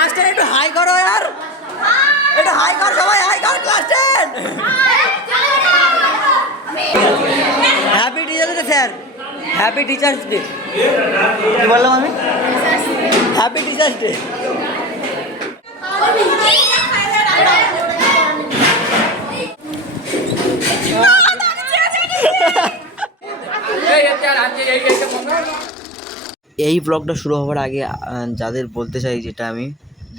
Class 10 একটু high করো यार, একটু হাই কর সবাই, হাই কর class 10। Happy teachers day sir, happy teachers day. কি বললাম আমি? Happy teachers day. এই ব্লগটা শুরু হওয়ার আগে যাদের বলতে চাই, যেটা আমি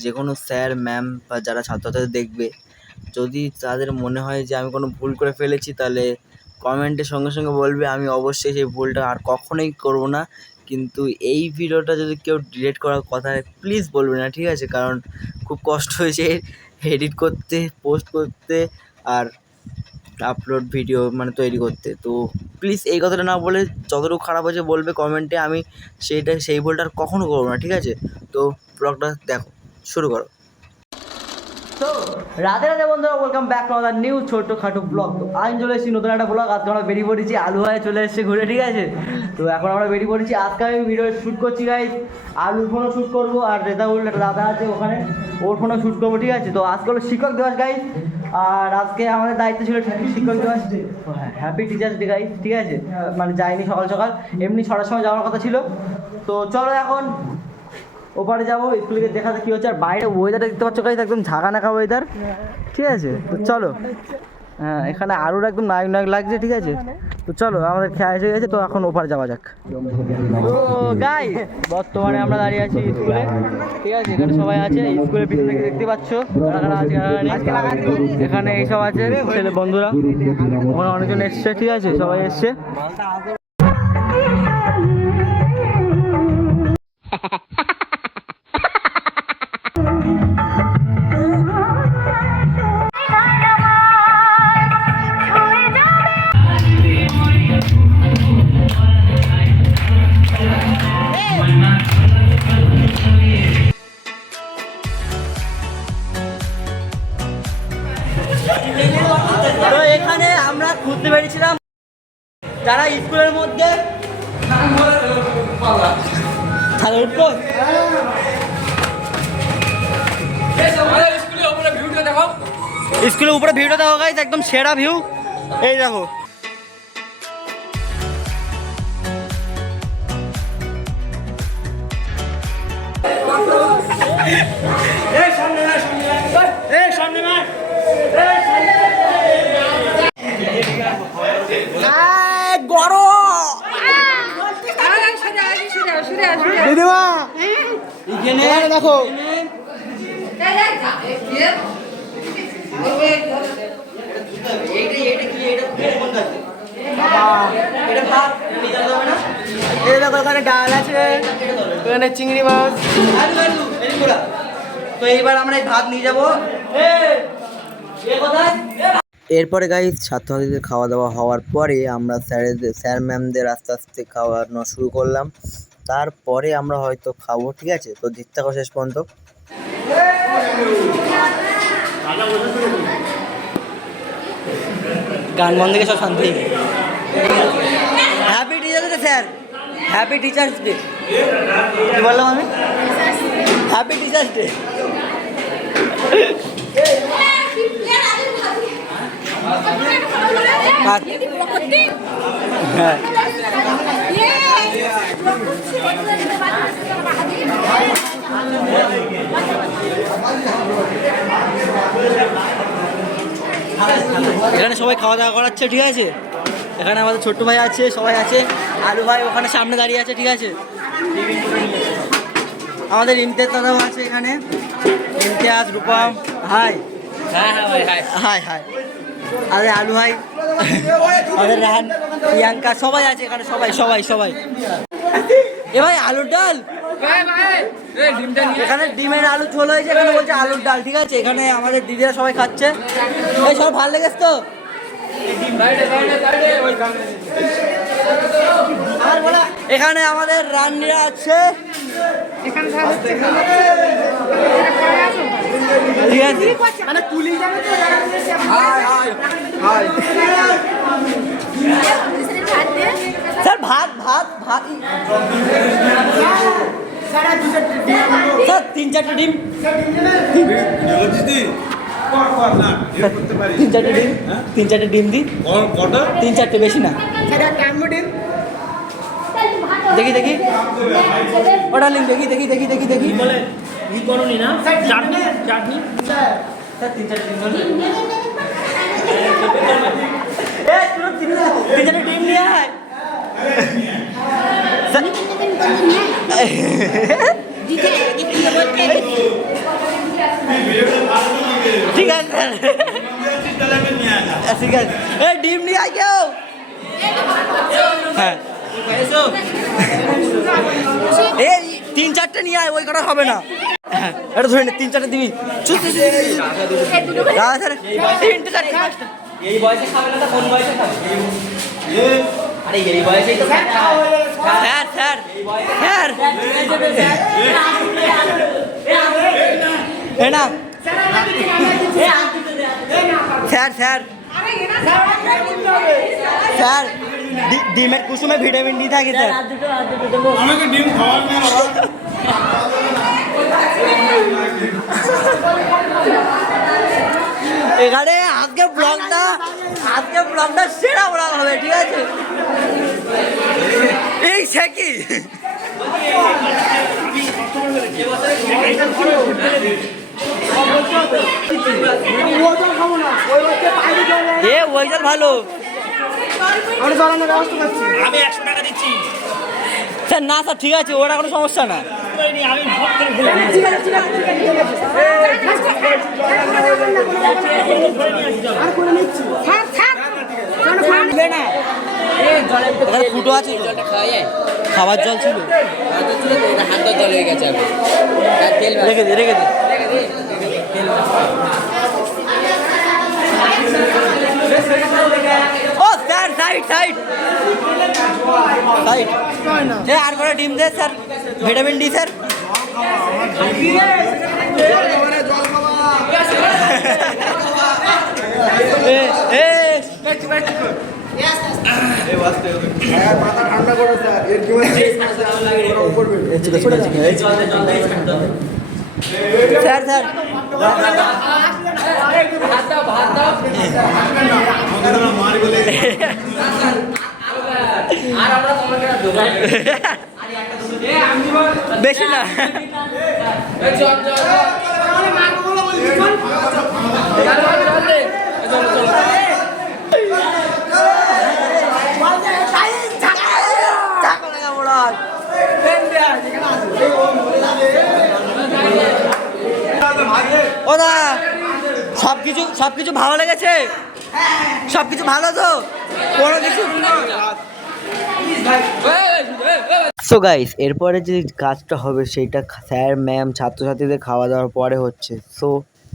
যে কোনো স্যার ম্যাম বা যারা ছাত্রছাত্রী দেখবে, যদি তাদের মনে হয় যে আমি কোনো ভুল করে ফেলেছি, তাহলে কমেন্টের সঙ্গে সঙ্গে বলবে, আমি অবশ্যই সেই ভুলটা আর কখনোই করব না। কিন্তু এই ভিডিওটা যদি কেউ ডিলিট করার কথা প্লিজ বলবে না, ঠিক আছে? কারণ খুব কষ্ট হয়েছে এডিট করতে, পোস্ট করতে আর আপলোড ভিডিও মানে তৈরি করতে। তো প্লিজ এই কথাটা না বলে যতটুকু খারাপ হয়েছে বলবে কমেন্টে, আমি সেই ভুলটা আর কখনও করবো না, ঠিক আছে? তো ব্লগটা দেখো, শুরু করো। তো রাধে রাধে বন্ধুরা, welcome back to our new ছোট্টখাটো ব্লগ। তো আজ চলে এসেছি নতুন একটা ব্লগ। আজকে আমরা বেরিয়ে পড়েছি, আলু ভাই চলে এসেছে ঘুরে, ঠিক আছে? তো এখন আমরা বেরিয়ে পড়েছি। আজকে আমি ভিডিও শ্যুট করছি গাইজ, আলুর ফোনও শ্যুট করবো, আর রেজাউল একটা দাদা আছে ওখানে, ওর ফোনও শ্যুট করবো, ঠিক আছে? তো আজকে হলো শিক্ষক দিবস গাইজ, আর আজকে আমাদের দায়িত্ব ছিল শিক্ষক দিবস, হ্যাঁ হ্যাপি টিচার্স ডে গাইজ, ঠিক আছে? মানে যাইনি সকাল সকাল, এমনি 6টার সময় যাওয়ার কথা ছিল। তো চলো এখন ওপারে যাবো, স্কুলে দেখাতে কী হচ্ছে। আর বাইরে ওয়েদারটা দেখতে পাচ্ছ গাইজ, একদম ঝাঁকা নাকা ওয়েদার, ঠিক আছে? তো চলো, হ্যাঁ এখানে আরুর একদম নায়ক নায়ক লাগছে, ঠিক আছে? তো চলো, আমাদের খেয়া এসে গেছে, তো এখন ওপারে যাওয়া যাক। তো গাই বর্তমানে আমরা দাঁড়িয়ে আছি স্কুলে, ঠিক আছে? এখানে সবাই আছে, স্কুলের পিছন থেকে দেখতে পাচ্ছ এখানে এইসব আছে ছেলে বন্ধুরা, ওখানে অনেকজন এসছে, ঠিক আছে? সবাই এসছে। তো এখানে আমরা ঘুরতে বেরিয়েছিলাম, যারা স্কুলের মধ্যে স্কুলের উপরে ভিউটা দেখো গাইস, একদম সেরা ভিউ। এই দেখো, দিদিমা এখানে দেখো, এই দেখো ওখানে ডাল আছে, ওখানে চিংড়ি মাছ। তো এইবার আমরা এই ভাত নিয়ে যাবো। এরপরে গাইজ ছাত্রছাত্রীদের খাওয়া দাওয়া হওয়ার পরে আমরা স্যার ম্যামদের আস্তে আস্তে খাওয়ানো শুরু করলাম। তারপরে আমরা হয়তো খাবো, ঠিক আছে? তো দেখতে থাকো শেষ পর্যন্ত। গান বন্ধ থেকে সব শান্তি। Happy teachers day sir, happy teachers day. কি বললাম আমি? Happy teachers day. হ্যাঁ এখানে সবাই খাওয়া দাওয়া করাচ্ছে, ঠিক আছে? এখানে আমাদের ছোট্ট ভাই আছে, সবাই আছে। আলু ভাই ওখানে সামনে দাঁড়িয়ে আছে, ঠিক আছে? আমাদের ইমতিয়াজ দাদাও আছে এখানে, Imtiaz, Rupam, high high high. আরে আলু ভাই, আমাদের রাহান, প্রিয়াঙ্কা সবাই আছে এখানে, সবাই সবাই সবাই। এ ভাই আলুর ডাল, এখানে ডিমের আলু ঝোল হয়েছে, এখানে বলছে আলুর ডাল, ঠিক আছে? এখানে আমাদের দিদিরা সবাই খাচ্ছে। এই সব ভালো লেগেছে তো? এখানে আমাদের রান্নিরা আছে, ঠিক আছে? স্যার ভাত ভাত ভাত স্যার 3-4টে ডিম, 3-4টে ডিম দিই, 3-4টে, বেশি না। দেখি দেখি ওটা লিঙ্ক, দেখি দেখি দেখি দেখি দেখি বলে ই করনি না চাটনি চাটনি স্যার 3-4টে ডিম বলে এ তুই 3-4টে ডিম নিয়ে আয় ঠিক আছে ঠিক আছে, এ ডিম নিয়ে আয় কেউ। হ্যাঁ এই 3-4টে নিয়ে আয়, ওই কটা হবে না। হ্যাঁ এটা ধরে নে, 3-4টে দিবি। এই বয়সে খাবে না তো কোন বয়সে খাবে? আরে এই বয়সেই তো স্যার স্যার স্যার এ না স্যার স্যার স্যার ডিমের কুসুমে ভিটামিন ডি থাকে স্যার। আমাকে ডিম খাওয়ার না বাবা। এখানে আজকে ব্লগটা সেরা ব্লগ হবে, ঠিক আছে? এই সে কি এ ওই জল ভালো, আমি 100 টাকা দিচ্ছি স্যার। না স্যার ঠিক আছে, ওটা কোনো সমস্যা না। আমি এখানে ফুটো আছে তো, খাবার জল ছিল, রেখে দে রেখে দে। ও স্যার সাইড সাইড সাইড, আর করে ডিম দে sir, vitamin D sir. Sir sir বেশি না, ও দা সবকিছু ভালো লেগেছে? সবকিছু ভালো তো, কোনো কিছু? সো গাইস, এরপরে যে কাজটা হবে সেইটা স্যার ম্যাম ছাত্রছাত্রীদের খাওয়া দাওয়ার পরে হচ্ছে। সো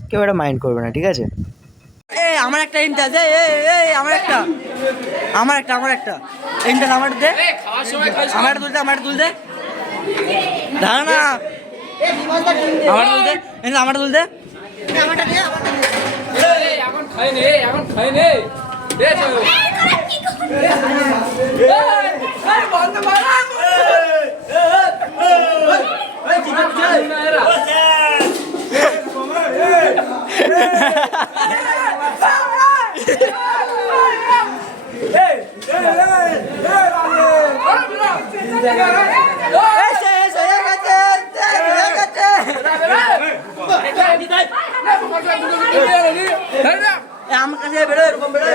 কেউ এটা মাইন্ড করবে না, ঠিক আছে? আমার একটা ইন্টাজ, আমার একটা ইন্টাজ, আমার দে, আমার তুলতে দাঁড়া না, আমার তুলতে আমার কাছে বেরো, এরকম বেরো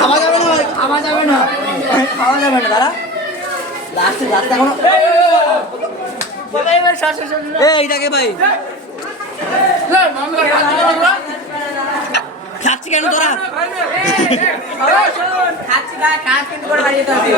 খাওয়া যাবে না দাঁড়া, লাস্টে এখনো এইটাকে ভাই খাচ্ছি কেন তোরা? খাচ্ছি না, কাজ কিন্তু করে বাড়ি যেতে হবে।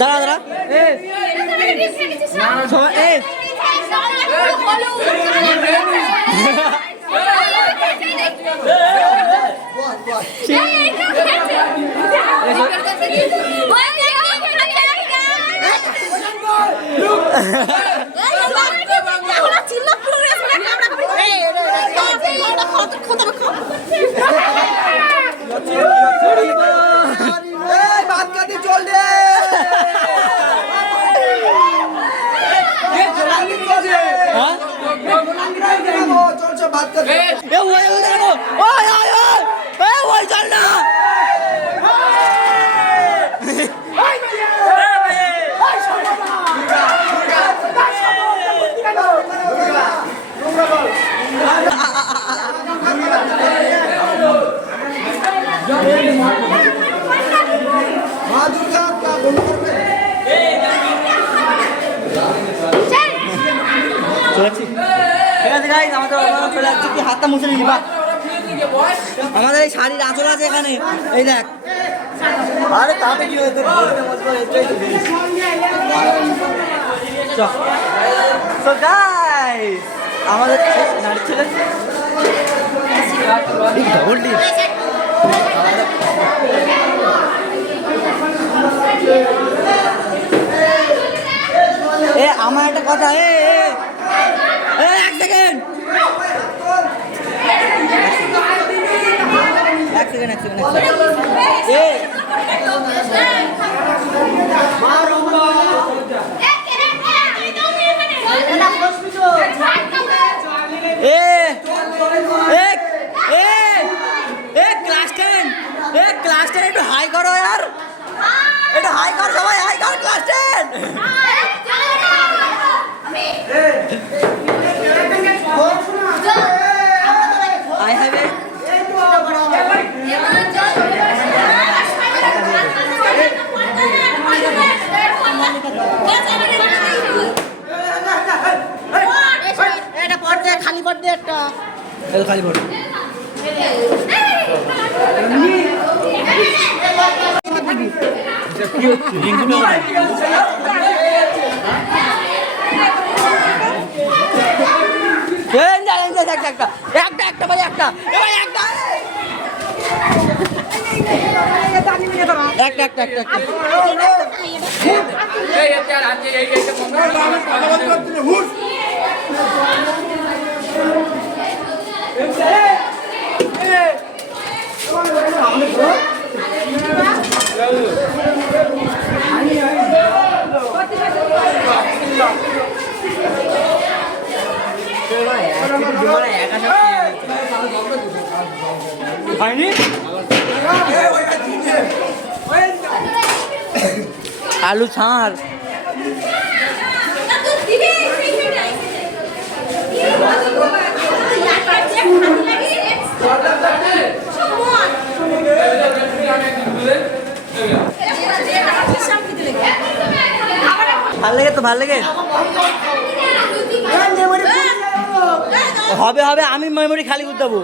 দাঁড়া দাঁড়া, হাতটা মুছে নিবি বা আমাদের এই শাড়ির আঁচল আছে এখানে এই দেখ আরে তাতে কি হয়েছে আমাদের ছেলে এ আমার একটা কথা এক সেকেন্ড ক্লাস 10 একটু হাই করো यार একটু হাই কর সবাই হাই কর ক্লাস 10 I have it এটা পড়তে খালি পড়তে একটা এটা খালি পড় आलू छाड़ ভাল লাগে তো ভাল লাগে হবে হবে আমি মেমোরি খালি করতে দেবো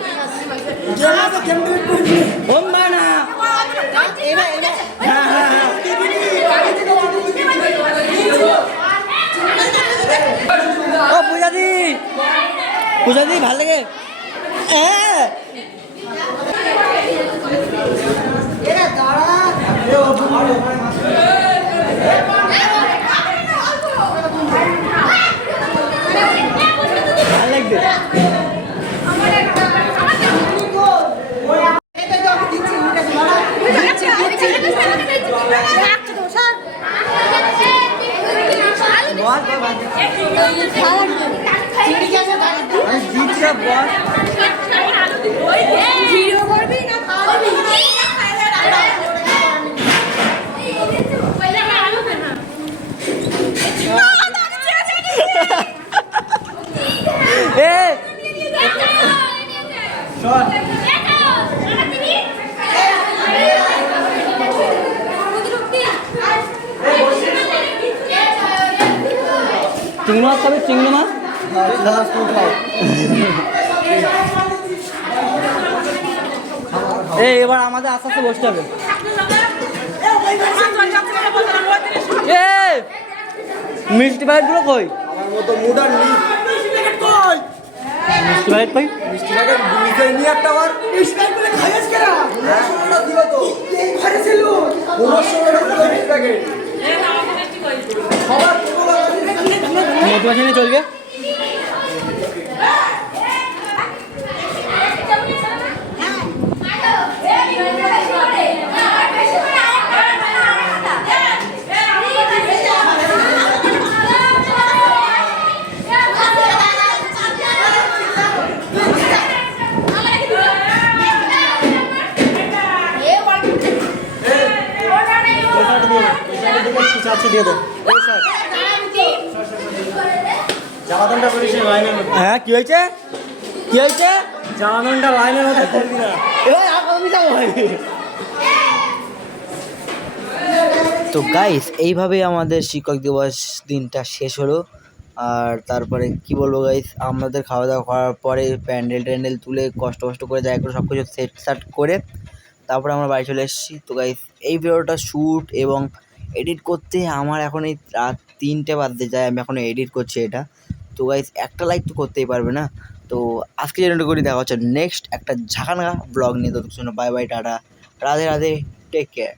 ও পূজাদি পূজাদি ভাল লাগে ভাল লাগবে চিংড়ি মাছ খাবে চিংড়ি মাছ এই এবার আমাদের আস্তে আস্তে বসতে হবে মিষ্টি প্যাকেট গুলো কই মিষ্টি প্যাকেট কই মিষ্টি প্যাকেট নিয়ে একটা বার মিষ্টি প্যাকেট খাইছ কেনা দিল তো ঘরে ছিল 1500 প্যাকেট সবার মোটিভেশনে চলবে আচ্ছা দিয়ে দে জামাতনটা করিস লাইনের মধ্যে হ্যাঁ কি হয়েছে কি হয়েছে জামাতনটা লাইনের মধ্যে করবি না এবার আর কত যাবো ভাই তো গাইস এইভাবেই আমাদের শিক্ষক দিবস দিনটা শেষ হলো আর তারপরে কি বলবো গাইস আমাদের খাওয়া দাওয়া করার পরে প্যান্ডেল ট্যান্ডেল তুলে কষ্ট করে জায়গা করে সব কিছু সেট সাট করে তারপরে আমরা বাড়ি চলে এসেছি তো গাইস এই ভিডিওটা শ্যুট এবং এডিট করতে আমার এখন এই রাত 3টে বাজতে যায় আমি এখন এডিট করছি এটা তো গাইস একটা লাইক তো করতেই পারবে না তো আজকে যেটা করি দেখা হচ্ছে নেক্সট একটা ঝাঁকানাকা ব্লগ নিয়ে ততক্ষণ bye bye tata Radhe Radhe take care